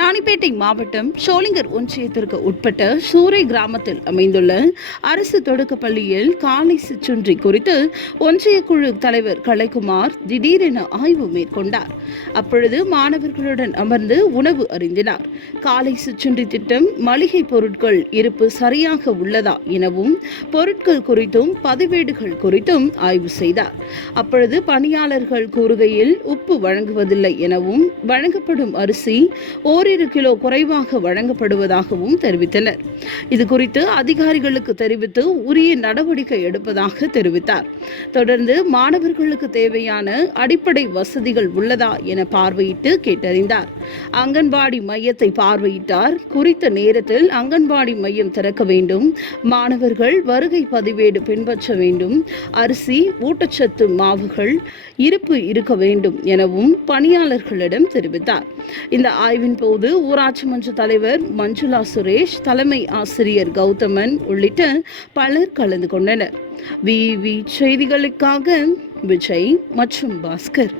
ராணிப்பேட்டை மாவட்டம் ஷோலிங்கர் ஒன்றியத்திற்கு உட்பட்ட சூறை கிராமத்தில் அமைந்துள்ள அரசு தொடக்க பள்ளியில் காலை சிற்றுன்றி குறித்து ஒன்றிய குழு தலைவர் கலைக்குமார் திடீரென ஆய்வு மேற்கொண்டார். அப்பொழுது மாணவர்களுடன் அமர்ந்து உணவு அறிந்தினார். காலை சிற்றுன்றி திட்டம் மளிகை பொருட்கள் இருப்பு சரியாக உள்ளதா எனவும் பொருட்கள் குறித்தும் பதிவேடுகள் குறித்தும் ஆய்வு செய்தார். அப்பொழுது பணியாளர்கள் கூறுகையில் உப்பு வழங்குவதில்லை எனவும் வழங்கப்படும் அரிசி ஓரிரு கிலோ குறைவாக வழங்கப்படுவதாகவும் தெரிவித்தனர். இது குறித்து அதிகாரிகளுக்கு தெரிவித்து உரிய நடவடிக்கை எடுப்பதாக தெரிவித்தார். தொடர்ந்து மாணவர்களுக்கு தேவையான அடிப்படை வசதிகள் உள்ளதா என பார்வையிட்டு கேட்டறிந்தார். அங்கன்வாடி மையத்தை பார்வையிட்டார். குறித்த நேரத்தில் அங்கன்வாடி மையம் திறக்க வேண்டும் மாணவர்கள் வருகை பதிவேடு பின்பற்ற வேண்டும் அரிசி ஊட்டச்சத்து மாவுகள் இருப்பு இருக்க வேண்டும் எனவும் பணியாளர்களிடம் தெரிவித்தார். இந்த ஆய்வின் போது ஊராட்சி மன்ற தலைவர் மஞ்சுளா சுரேஷ் தலைமை ஆசிரியர் கௌதமன் உள்ளிட்ட பலர் கலந்து கொண்டனர். வி செய்திகளுக்காக விஜய் மற்றும் பாஸ்கர்.